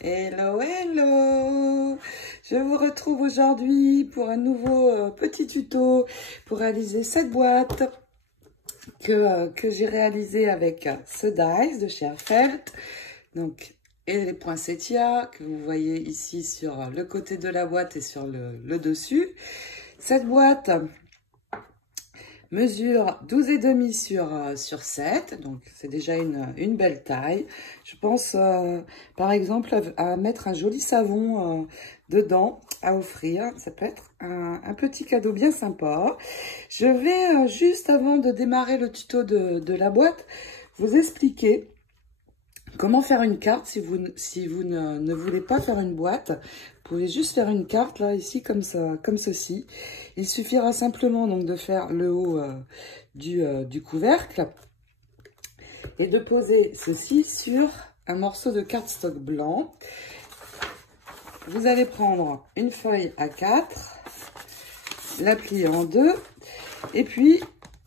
Hello, hello! Je vous retrouve aujourd'hui pour un nouveau petit tuto pour réaliser cette boîte que j'ai réalisée avec ce dies de chez Felt. Donc, et les poinsettias que vous voyez ici sur le côté de la boîte et sur le dessus. Cette boîte mesure 12,5 sur 7, donc c'est déjà une belle taille. Je pense par exemple à mettre un joli savon dedans à offrir. Ça peut être un petit cadeau bien sympa. Je vais juste avant de démarrer le tuto de la boîte, vous expliquer comment faire une carte si vous ne voulez pas faire une boîte. Vous pouvez juste faire une carte là, ici, comme ça, comme ceci. Il suffira simplement donc de faire le haut du couvercle et de poser ceci sur un morceau de cardstock blanc. Vous allez prendre une feuille A4, la plier en deux et puis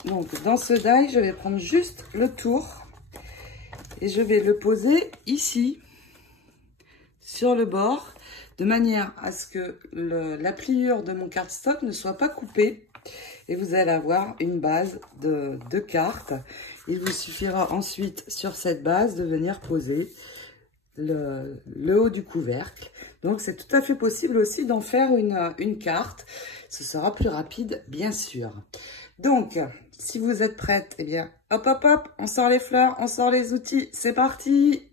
donc dans ce die, je vais prendre juste le tour. Et je vais le poser ici, sur le bord, de manière à ce que la pliure de mon cardstock ne soit pas coupée. Et vous allez avoir une base de cartes. Il vous suffira ensuite, sur cette base, de venir poser le haut du couvercle. Donc, c'est tout à fait possible aussi d'en faire une carte. Ce sera plus rapide, bien sûr. Donc, si vous êtes prête, eh bien, hop, hop, hop, on sort les fleurs, on sort les outils, c'est parti!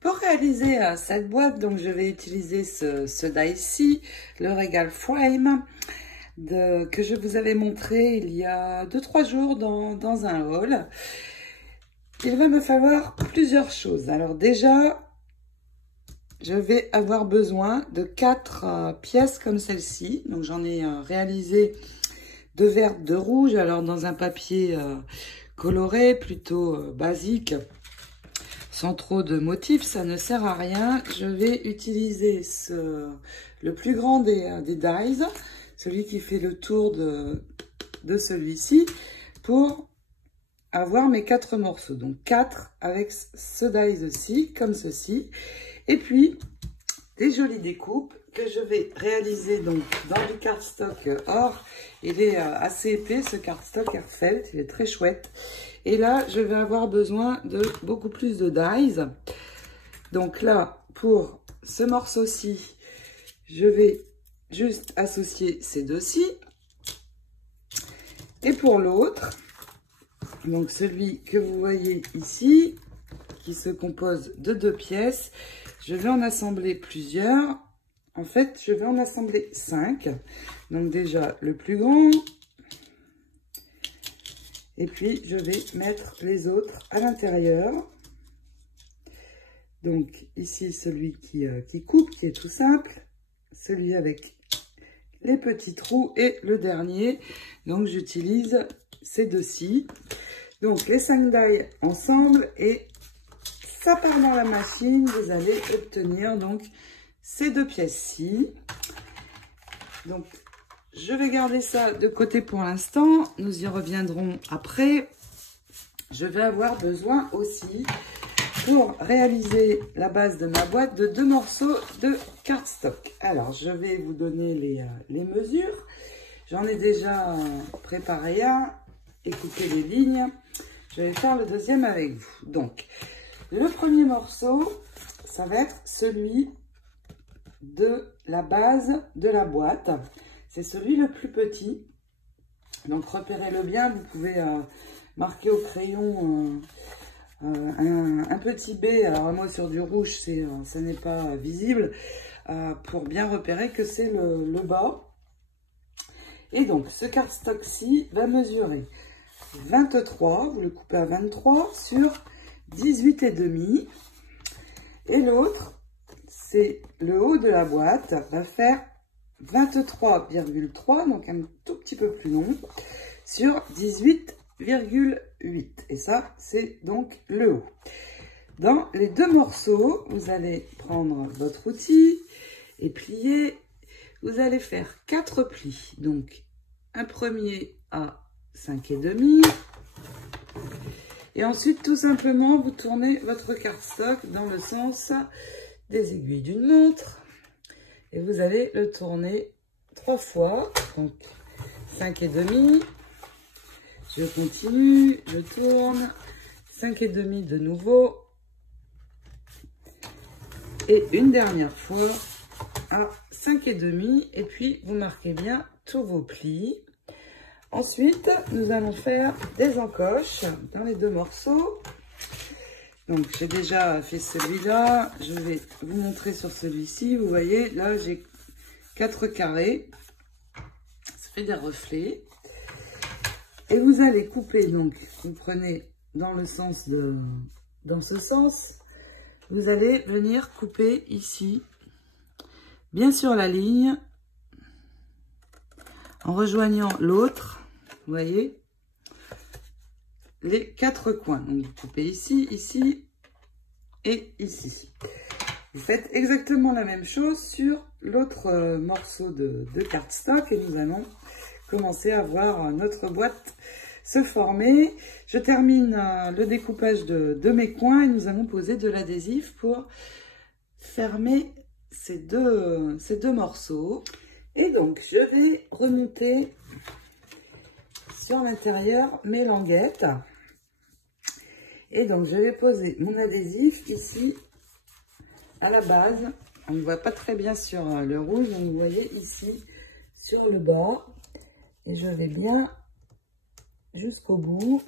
Pour réaliser cette boîte, donc je vais utiliser ce die-ci, le Regal Frame, que je vous avais montré il y a 2-3 jours dans un haul. Il va me falloir plusieurs choses. Alors déjà, je vais avoir besoin de 4 pièces comme celle-ci. Donc j'en ai réalisé 2 vertes, 2 rouges, alors dans un papier coloré, plutôt basique, sans trop de motifs, ça ne sert à rien. Je vais utiliser le plus grand des dies, celui qui fait le tour de celui-ci, pour avoir mes 4 morceaux. Donc 4 avec ce dies-ci, comme ceci. Et puis, des jolies découpes que je vais réaliser donc dans du cardstock or. Il est assez épais, ce cardstock Airfelt, il est très chouette. Et là, je vais avoir besoin de beaucoup plus de dies. Donc là, pour ce morceau-ci, je vais juste associer ces deux-ci. Et pour l'autre, donc celui que vous voyez ici, qui se compose de 2 pièces, je vais en assembler plusieurs. En fait, je vais en assembler 5. Donc déjà, le plus grand. Et puis, je vais mettre les autres à l'intérieur. Donc ici, celui qui coupe, qui est tout simple. Celui avec les petits trous. Et le dernier, donc j'utilise ces deux-ci. Donc les 5 die ensemble et ça part dans la machine. Vous allez obtenir donc ces 2 pièces-ci. Donc, je vais garder ça de côté pour l'instant. Nous y reviendrons après. Je vais avoir besoin aussi, pour réaliser la base de ma boîte, de 2 morceaux de cardstock. Alors, je vais vous donner les mesures. J'en ai déjà préparé un et coupé les lignes. Je vais faire le deuxième avec vous. Donc, le premier morceau, ça va être celui de la base de la boîte. C'est celui le plus petit. Donc, repérez-le bien. Vous pouvez marquer au crayon un petit B. Alors, moi, sur du rouge, ça n'est pas visible. Pour bien repérer que c'est le bas. Et donc, ce cardstock-ci va mesurer 23. Vous le coupez à 23 sur 18,5. Et l'autre, c'est le haut de la boîte, va faire 23,3, donc un tout petit peu plus long, sur 18,8. Et ça, c'est donc le haut. Dans les 2 morceaux, vous allez prendre votre outil et plier. Vous allez faire 4 plis. Donc, un premier à 5,5. Et ensuite, tout simplement, vous tournez votre cardstock dans le sens des aiguilles d'une montre. Et vous allez le tourner 3 fois. Donc 5,5. Je continue, je tourne. 5,5 de nouveau. Et une dernière fois à 5,5. Et puis vous marquez bien tous vos plis. Ensuite, nous allons faire des encoches dans les 2 morceaux. Donc, j'ai déjà fait celui-là. Je vais vous montrer sur celui-ci. Vous voyez, là, j'ai 4 carrés. Ça fait des reflets. Et vous allez couper, donc, vous prenez dans le sens de... Dans ce sens, vous allez venir couper ici, bien sur la ligne, en rejoignant l'autre. Vous voyez, les 4 coins. Donc, vous coupez ici, ici et ici. Vous faites exactement la même chose sur l'autre morceau de cardstock et nous allons commencer à voir notre boîte se former. Je termine le découpage de mes coins et nous allons poser de l'adhésif pour fermer ces deux morceaux. Et donc, je vais remonter sur l'intérieur mes languettes. Et donc, je vais poser mon adhésif ici à la base. On ne voit pas très bien sur le rouge, donc vous voyez ici sur le bas. Et je vais bien jusqu'au bout.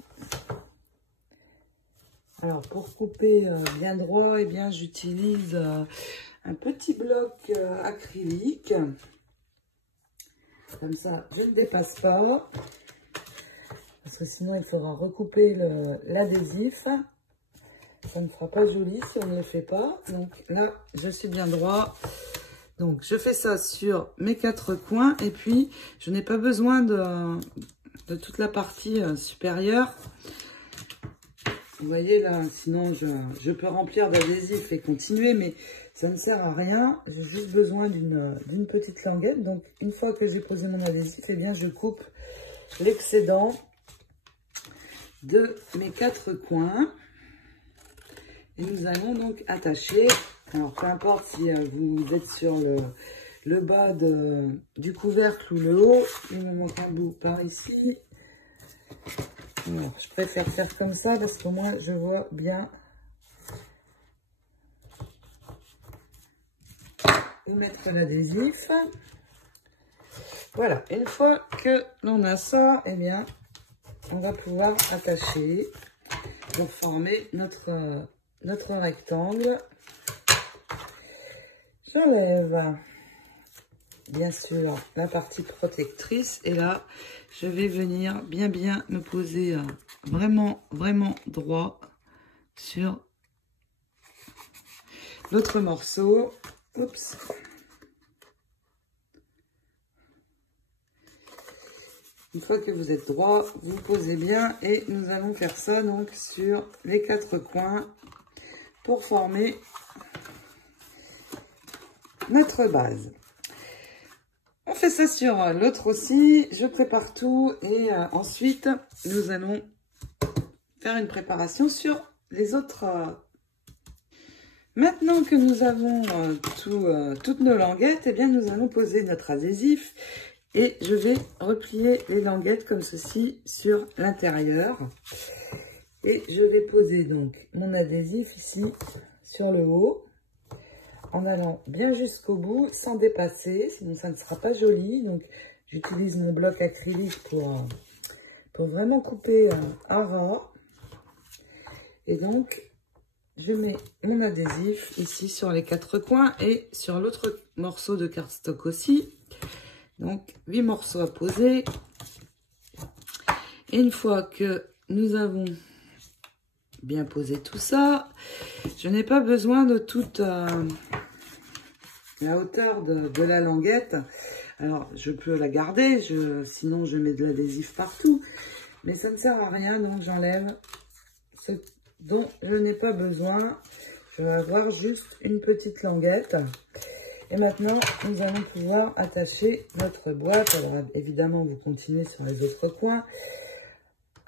Alors, pour couper bien droit, eh bien, j'utilise un petit bloc acrylique. Comme ça, je ne dépasse pas. Parce que sinon, il faudra recouper l'adhésif. Ça ne fera pas joli si on ne le fait pas. Donc là, je suis bien droit. Donc, je fais ça sur mes 4 coins. Et puis, je n'ai pas besoin de toute la partie supérieure. Vous voyez là, sinon, je peux remplir d'adhésif et continuer. Mais ça ne sert à rien. J'ai juste besoin d'une petite languette. Donc, une fois que j'ai posé mon adhésif, eh bien, je coupe l'excédent de mes 4 coins. Et nous allons donc attacher. Alors, peu importe si vous êtes sur le bas du couvercle ou le haut. Il me manque un bout par ici. Alors, je préfère faire comme ça parce qu'au moins je vois bien où mettre l'adhésif. Voilà, une fois que l'on a ça, eh bien, on va pouvoir attacher pour former notre rectangle. J'enlève bien sûr la partie protectrice et là je vais venir bien me poser vraiment droit sur l'autre morceau. Oups. Une fois que vous êtes droit, vous posez bien et nous allons faire ça donc sur les 4 coins pour former notre base. On fait ça sur l'autre aussi. Je prépare tout et ensuite nous allons faire une préparation sur les autres. Maintenant que nous avons toutes nos languettes, eh bien nous allons poser notre adhésif. Et je vais replier les languettes comme ceci sur l'intérieur. Et je vais poser donc mon adhésif ici sur le haut. En allant bien jusqu'au bout, sans dépasser, sinon ça ne sera pas joli. Donc j'utilise mon bloc acrylique pour vraiment couper à ras. Et donc je mets mon adhésif ici sur les 4 coins et sur l'autre morceau de cardstock aussi. Donc 8 morceaux à poser. Et une fois que nous avons bien posé tout ça, je n'ai pas besoin de toute la hauteur de la languette. Alors je peux la garder, sinon je mets de l'adhésif partout, mais ça ne sert à rien, donc j'enlève ce dont je n'ai pas besoin. Je vais avoir juste une petite languette. Et maintenant, nous allons pouvoir attacher notre boîte. Alors, évidemment, vous continuez sur les autres coins.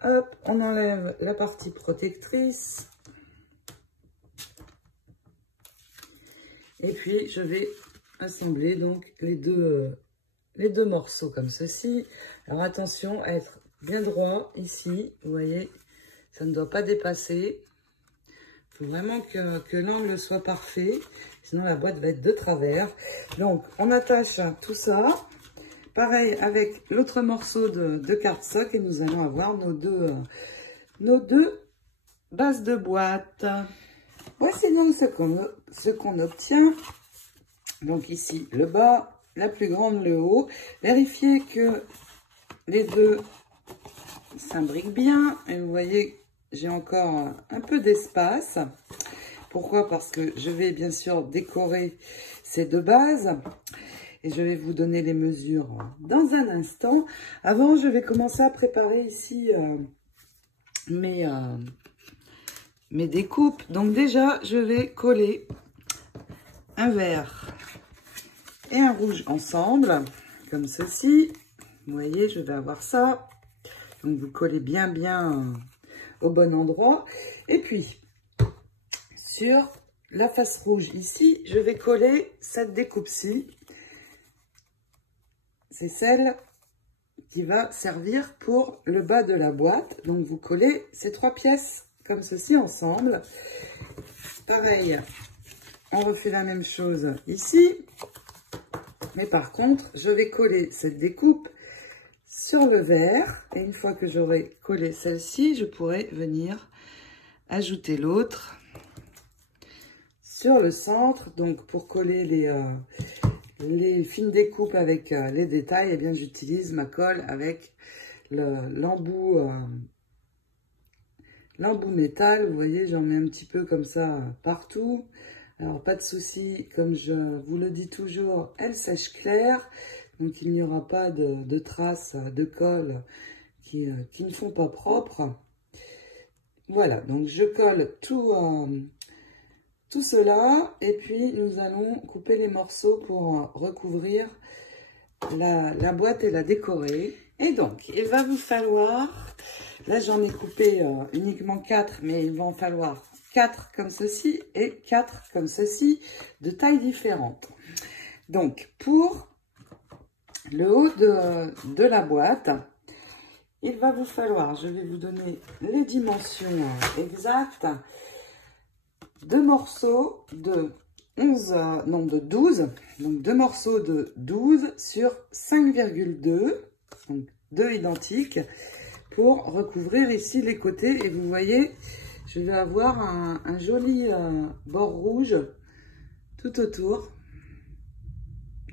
Hop, on enlève la partie protectrice. Et puis, je vais assembler donc les deux morceaux comme ceci. Alors, attention à être bien droit ici. Vous voyez, ça ne doit pas dépasser. Il faut vraiment que l'angle soit parfait. Sinon, la boîte va être de travers. Donc, on attache tout ça. Pareil avec l'autre morceau de cardstock. Et nous allons avoir nos deux bases de boîte. Voici donc ce qu'on obtient. Donc ici, le bas, la plus grande, le haut. Vérifiez que les deux s'imbriquent bien. Et vous voyez, j'ai encore un peu d'espace. Pourquoi? Parce que je vais bien sûr décorer ces deux bases. Et je vais vous donner les mesures dans un instant. Avant, je vais commencer à préparer ici mes découpes. Donc déjà, je vais coller un vert et un rouge ensemble, comme ceci. Vous voyez, je vais avoir ça. Donc, vous collez bien au bon endroit. Et puis, sur la face rouge ici, je vais coller cette découpe-ci. C'est celle qui va servir pour le bas de la boîte. Donc, vous collez ces trois pièces comme ceci ensemble. Pareil, on refait la même chose ici. Mais par contre, je vais coller cette découpe sur le vert. Et une fois que j'aurai collé celle-ci, je pourrai venir ajouter l'autre sur le centre. Donc, pour coller les fines découpes avec les détails, eh bien, j'utilise ma colle avec l'embout métal. Vous voyez, j'en mets un petit peu comme ça partout. Alors, pas de souci, comme je vous le dis toujours, elle sèche clair. Donc, il n'y aura pas de traces de colle qui ne font pas propre. Voilà, donc je colle tout cela. Et puis, nous allons couper les morceaux pour recouvrir la boîte et la décorer. Et donc, il va vous falloir... Là, j'en ai coupé uniquement 4, mais il va en falloir 4 comme ceci et 4 comme ceci, de tailles différentes. Donc, pour le haut de la boîte, il va vous falloir, je vais vous donner les dimensions exactes, 2 morceaux de 12, donc 2 morceaux de 12 sur 5,2, donc 2 identiques, pour recouvrir ici les côtés. Et vous voyez, je vais avoir un joli bord rouge tout autour,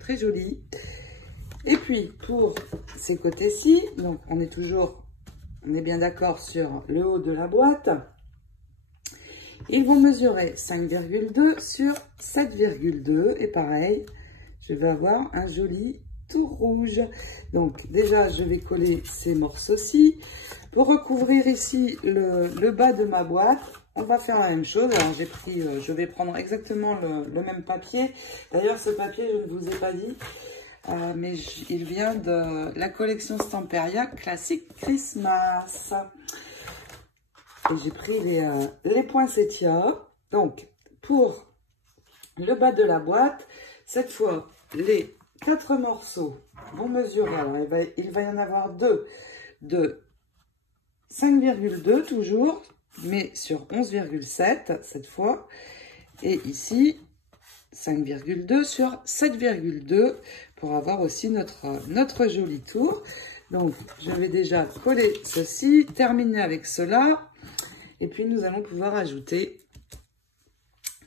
très joli. Et puis pour ces côtés-ci, donc on est bien d'accord sur le haut de la boîte, ils vont mesurer 5,2 sur 7,2 et pareil, je vais avoir un joli tour rouge. Donc déjà, je vais coller ces morceaux-ci. Pour recouvrir ici le bas de ma boîte, on va faire la même chose. Alors je vais prendre exactement le même papier. D'ailleurs, ce papier, je ne vous ai pas dit, mais il vient de la collection Stamperia Classic Christmas. Et j'ai pris les poinsettias. Donc, pour le bas de la boîte, cette fois, les 4 morceaux vont mesurer. Alors, il va y en avoir 2 de 5,2 toujours, mais sur 11,7 cette fois. Et ici, 5,2 sur 7,2 pour avoir aussi notre joli tour. Donc, je vais déjà coller ceci, terminer avec cela. Et puis, nous allons pouvoir ajouter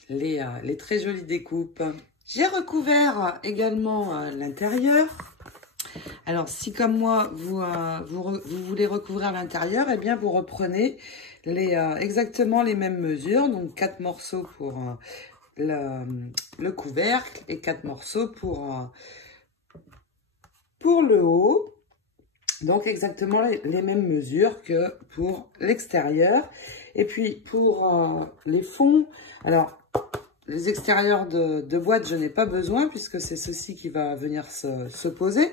les très jolies découpes. J'ai recouvert également l'intérieur. Alors, si comme moi, vous voulez recouvrir l'intérieur, eh bien, vous reprenez exactement les mêmes mesures. Donc, 4 morceaux pour le couvercle et 4 morceaux pour le haut. Donc, exactement les mêmes mesures que pour l'extérieur. Et puis, pour les fonds, alors... Les extérieurs de boîte, je n'ai pas besoin puisque c'est ceci qui va venir se poser.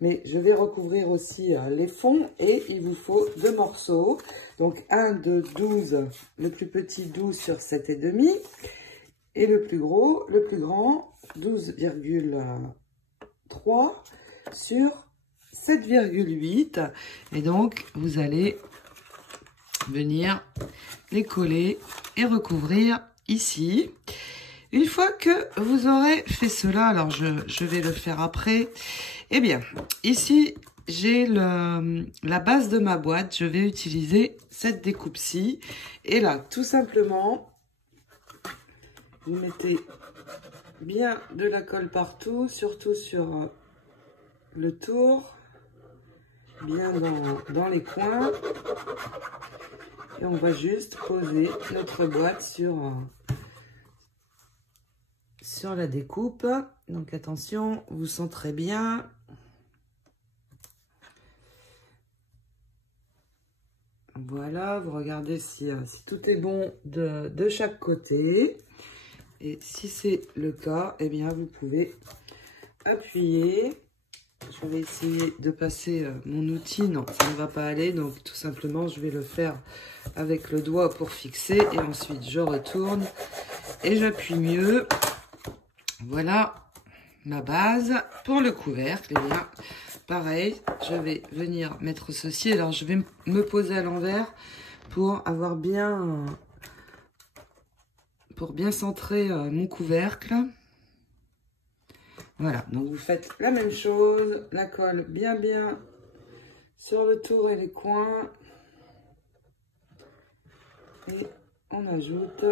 Mais je vais recouvrir aussi les fonds et il vous faut 2 morceaux. Donc un de 12, le plus petit 12 sur 7,5. Et le plus grand, 12,3 sur 7,8. Et donc, vous allez venir les coller et recouvrir ici. Une fois que vous aurez fait cela, alors je vais le faire après. Eh bien, ici, j'ai la base de ma boîte. Je vais utiliser cette découpe-ci. Et là, tout simplement, vous mettez bien de la colle partout, surtout sur le tour, bien dans les coins. Et on va juste poser notre boîte sur la découpe. Donc attention, vous centrez bien. Voilà, vous regardez si tout est bon de chaque côté. Et si c'est le cas, eh bien vous pouvez appuyer. Je vais essayer de passer mon outil. Non, ça ne va pas aller. Donc tout simplement, je vais le faire avec le doigt pour fixer. Et ensuite, je retourne et j'appuie mieux. Voilà ma base. Pour le couvercle, eh bien, pareil, je vais venir mettre ceci. Alors, je vais me poser à l'envers pour avoir bien... pour bien centrer mon couvercle. Voilà, donc vous faites la même chose, la colle bien sur le tour et les coins. Et on ajoute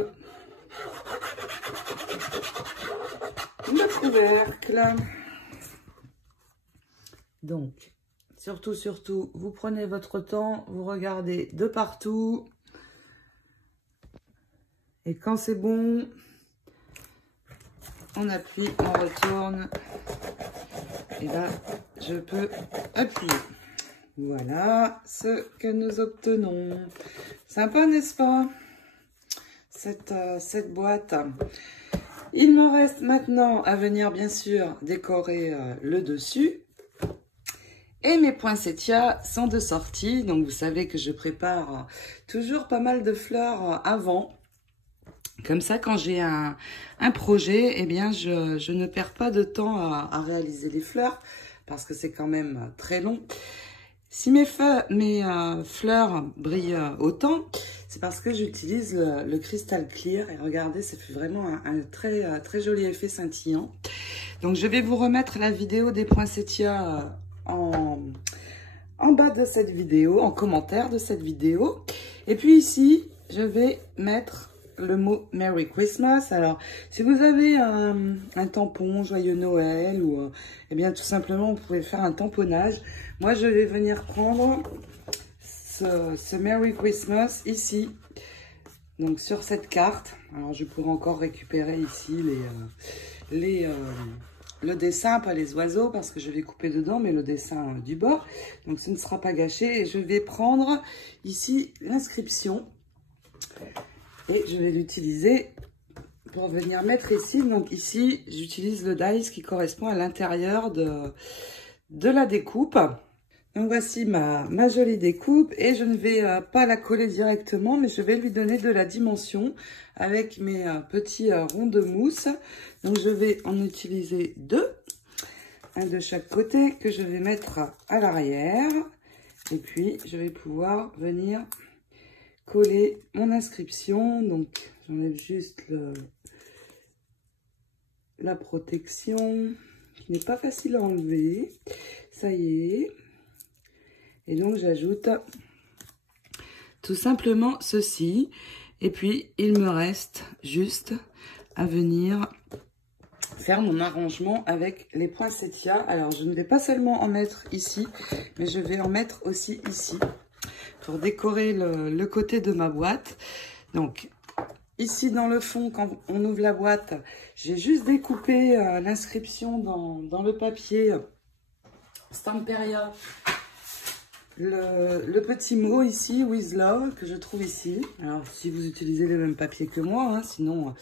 le couvercle. Donc, surtout, vous prenez votre temps, vous regardez de partout. Et quand c'est bon, on appuie, on retourne. Et là, je peux appuyer. Voilà ce que nous obtenons. Sympa, n'est-ce pas, cette boîte. Il me reste maintenant à venir, bien sûr, décorer le dessus. Et mes poinsettias sont de sortie. Donc, vous savez que je prépare toujours pas mal de fleurs avant. Comme ça, quand j'ai un projet, eh bien, je ne perds pas de temps à réaliser les fleurs parce que c'est quand même très long. Si mes fleurs brillent autant, c'est parce que j'utilise le Crystal Clear. Et regardez, ça fait vraiment un très joli effet scintillant. Donc, je vais vous remettre la vidéo des poinsettias en bas de cette vidéo, en commentaire de cette vidéo. Et puis ici, je vais mettre le mot Merry Christmas. Alors, si vous avez un tampon Joyeux Noël ou eh bien tout simplement vous pouvez faire un tamponnage. Moi, je vais venir prendre ce Merry Christmas ici, donc sur cette carte. Alors, je pourrais encore récupérer ici le dessin, pas les oiseaux, parce que je vais couper dedans, mais le dessin du bord. Donc, ce ne sera pas gâché. Et je vais prendre ici l'inscription. Et je vais l'utiliser pour venir mettre ici. Donc ici, j'utilise le dies qui correspond à l'intérieur de la découpe. Donc voici ma jolie découpe. Et je ne vais pas la coller directement, mais je vais lui donner de la dimension avec mes petits ronds de mousse. Donc je vais en utiliser deux. Un de chaque côté que je vais mettre à l'arrière. Et puis, je vais pouvoir venir coller mon inscription. Donc j'enlève juste la protection qui n'est pas facile à enlever. Ça y est. Et donc j'ajoute tout simplement ceci. Et puis il me reste juste à venir faire mon arrangement avec les poinsettias. Alors je ne vais pas seulement en mettre ici, mais je vais en mettre aussi ici pour décorer le côté de ma boîte. Donc, ici dans le fond, quand on ouvre la boîte, j'ai juste découpé l'inscription dans le papier Stamperia. Le petit mot ici, with love, que je trouve ici. Alors, si vous utilisez le même papier que moi, hein, sinon,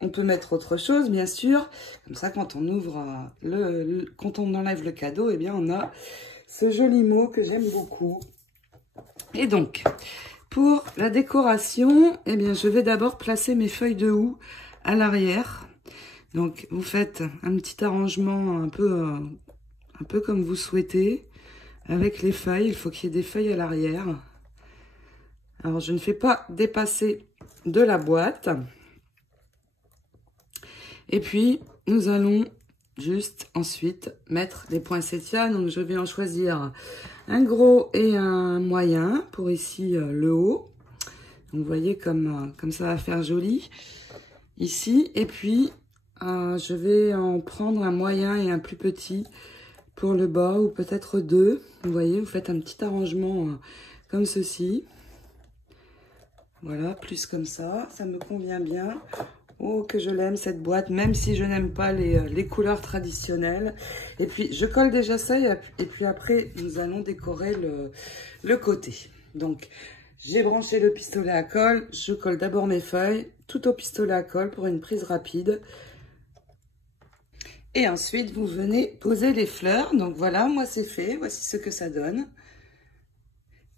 on peut mettre autre chose, bien sûr. Comme ça, quand on ouvre, quand on enlève le cadeau, eh bien, on a ce joli mot que j'aime beaucoup. Et donc, Pour la décoration, eh bien, je vais d'abord placer mes feuilles de houx à l'arrière. Donc, vous faites un petit arrangement un peu comme vous souhaitez. Avec les feuilles, il faut qu'il y ait des feuilles à l'arrière. Alors, je ne fais pas dépasser de la boîte. Et puis, nous allons juste ensuite mettre les poinsettias. Donc, je vais en choisir un gros et un moyen pour ici le haut. Donc, vous voyez comme ça va faire joli ici. Et puis, je vais en prendre un moyen et un plus petit pour le bas ou peut-être deux. Vous voyez, vous faites un petit arrangement comme ceci. Voilà, plus comme ça me convient bien. Oh, que je l'aime cette boîte, même si je n'aime pas les couleurs traditionnelles. Et puis, je colle déjà ça et puis après, nous allons décorer le côté. Donc, j'ai branché le pistolet à colle. Je colle d'abord mes feuilles, tout au pistolet à colle pour une prise rapide. Et ensuite, vous venez poser les fleurs. Donc voilà, moi c'est fait. Voici ce que ça donne.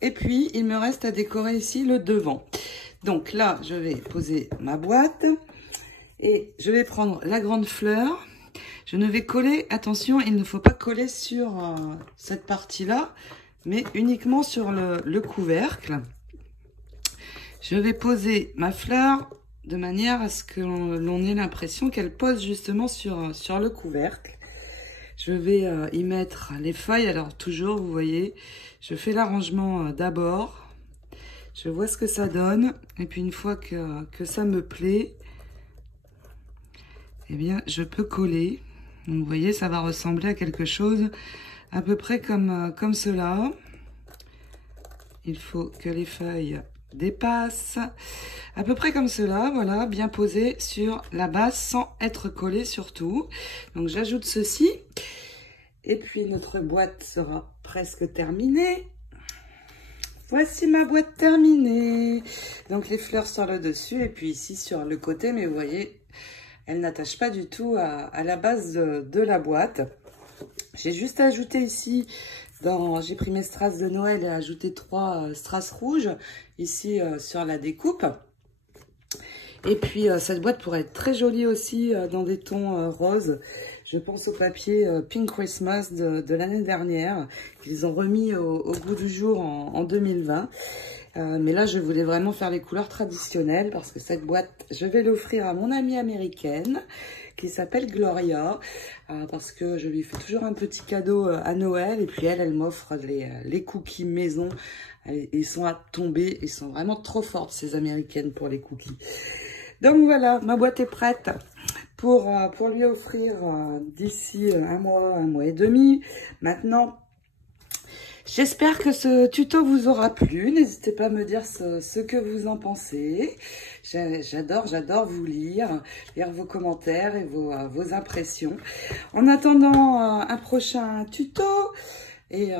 Et puis, il me reste à décorer ici le devant. Donc là, je vais poser ma boîte. Et je vais prendre la grande fleur. Je ne vais coller, attention, il ne faut pas coller sur cette partie-là, mais uniquement sur le couvercle. Je vais poser ma fleur de manière à ce que l'on ait l'impression qu'elle pose justement sur le couvercle. Je vais y mettre les feuilles. Alors toujours, vous voyez, je fais l'arrangement d'abord. Je vois ce que ça donne. Et puis une fois que ça me plaît, eh bien, je peux coller. Donc, vous voyez, ça va ressembler à quelque chose à peu près comme cela. Il faut que les feuilles dépassent. À peu près comme cela, voilà, bien posé sur la base sans être collé surtout. Donc, j'ajoute ceci. Et puis, notre boîte sera presque terminée. Voici ma boîte terminée. Donc, les fleurs sur le dessus et puis ici sur le côté. Mais vous voyez, elle n'attache pas du tout à la base de la boîte. J'ai juste ajouté ici, j'ai pris mes strass de Noël et ajouté 3 strass rouges ici sur la découpe. Et puis cette boîte pourrait être très jolie aussi dans des tons roses. Je pense au papier Pink Christmas de l'année dernière qu'ils ont remis au goût du jour en 2020. Mais là, je voulais vraiment faire les couleurs traditionnelles parce que cette boîte, je vais l'offrir à mon amie américaine qui s'appelle Gloria parce que je lui fais toujours un petit cadeau à Noël et puis elle m'offre les cookies maison. Ils sont à tomber, ils sont vraiment trop fortes ces américaines pour les cookies. Donc voilà, ma boîte est prête pour lui offrir d'ici un mois et demi. Maintenant, j'espère que ce tuto vous aura plu. N'hésitez pas à me dire ce que vous en pensez. J'adore vous lire vos commentaires et vos impressions. En attendant un prochain tuto et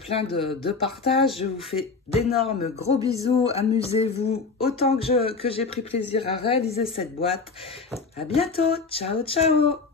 plein de partage, je vous fais d'énormes gros bisous. Amusez-vous autant que j'ai pris plaisir à réaliser cette boîte. À bientôt. Ciao, ciao.